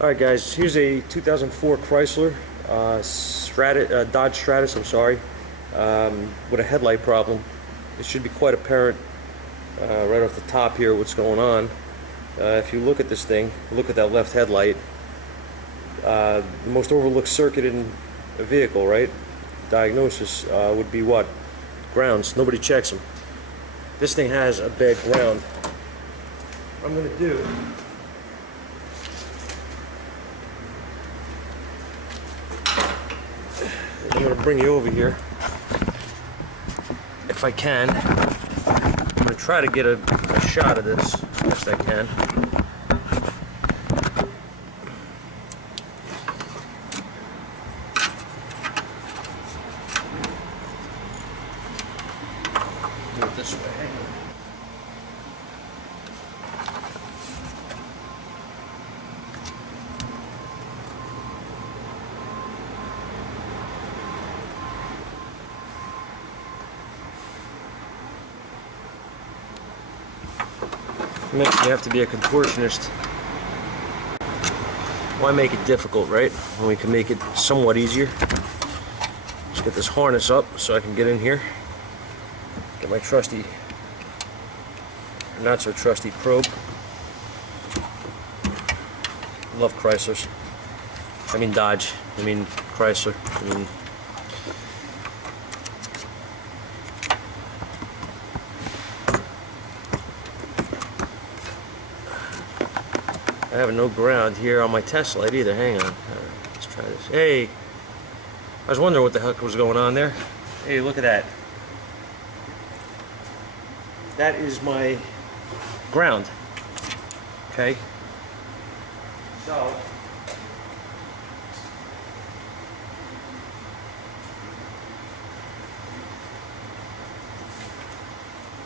Alright guys, here's a 2004 Chrysler Dodge Stratus, I'm sorry, with a headlight problem. It should be quite apparent right off the top here what's going on. If you look at this thing, look at that left headlight, the most overlooked circuit in a vehicle, right? Diagnosis would be what? Grounds. Nobody checks them. This thing has a bad ground. What I'm going to do, I'm going to bring you over here, if I can. I'm going to try to get a shot of this as best I can. Do it this way. You have to be a contortionist. Why make it difficult, right? When we can make it somewhat easier. Let's get this harness up so I can get in here. Get my trusty, not so trusty probe. Love Chryslers. I mean Dodge. I mean Chrysler. I have no ground here on my test light either. Hang on. Let's try this. Hey! I was wondering what the heck was going on there. Hey, look at that. That is my ground. Okay? So,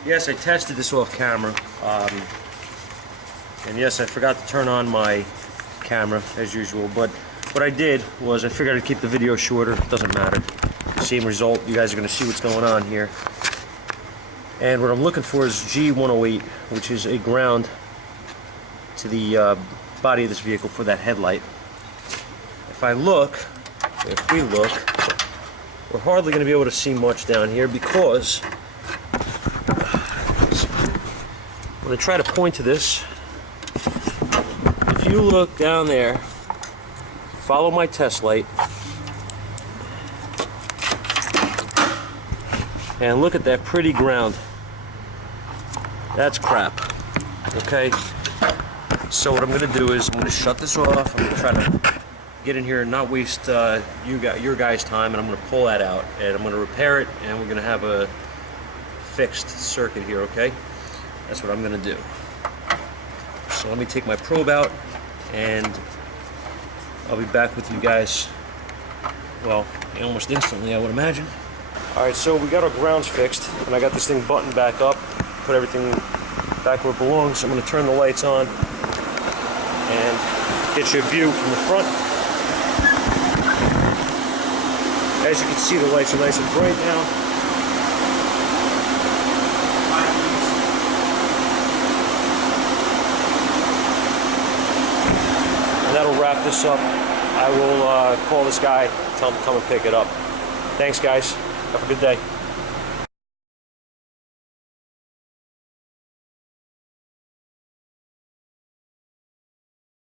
yes, I tested this off camera. And yes, I forgot to turn on my camera as usual, but what I did was I figured I'd keep the video shorter. It doesn't matter. Same result. You guys are going to see what's going on here. And what I'm looking for is G108, which is a ground to the body of this vehicle for that headlight. If we look, we're hardly going to be able to see much down here because I'm going to try to point to this. If you look down there, follow my test light, and look at that pretty ground. That's crap. Okay? So what I'm going to do is I'm going to shut this off. I'm going to try to get in here and not waste your guys' time, and I'm going to pull that out, and I'm going to repair it, and we're going to have a fixed circuit here, okay? That's what I'm going to do. So let me take my probe out, and I'll be back with you guys, well, almost instantly, I would imagine. Alright, so we got our grounds fixed, and I got this thing buttoned back up, put everything back where it belongs. I'm going to turn the lights on and get you a view from the front. As you can see, the lights are nice and bright now. And that'll wrap this up. I will call this guy, tell him to come and pick it up. Thanks, guys. Have a good day.